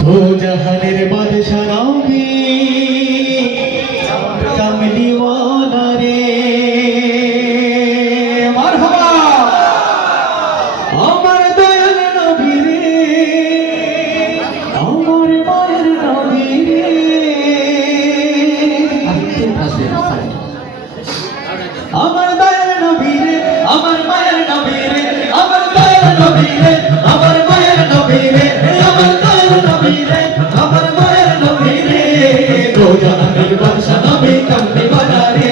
दो जहानेर बादशाह नबी कमली वाला रे मरहबा আমার দয়াল নবী রে আমার মায়ের নবী রে আমার দয়াল নবী রে আমার মায়ের নবী রে আমার দয়াল নবী রে আমার মায়ের নবী রে আমার দয়াল নবী রে আমার মায়ের নবী রে দো জাহানের বাদশা নবী কমলি ওয়ালা রে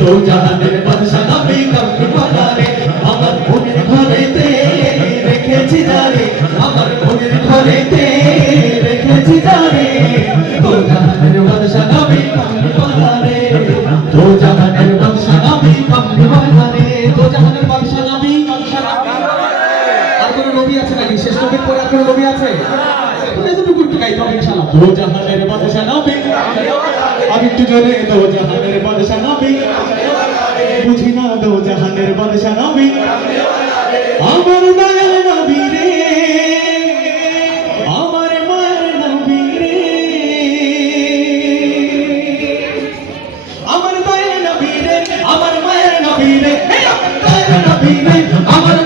দো জাহানের বাদশা নবী কমলি ওয়ালা রে আমার বোনের ঘরেতে রেখেছি যারে আমার বোনের ঘরেতে রেখেছি যারে দো জাহানের বাদশা নবী কমলি ওয়ালা রে দো জাহানের বাদশা নবী কমলি ওয়ালা রে দো জাহানের বাদশা নবী আর কোন নবী আছে নাকি শেষ নবীর পরে আর কোন নবী আছে এতটুকু একটু গাইতে হবে ইনশাআল্লাহ দো জাহানের বাদশা নবী আর একটু জোরে দো জাহানের বাদশা নবী বুঝি না দো জাহানের বাদশা নবী আমার দয়াল নবী রে আমার মায়ের নবী রে আমার দয়াল নবী রে আমার মায়ের নবী রে আমার দয়াল নবী রে আমার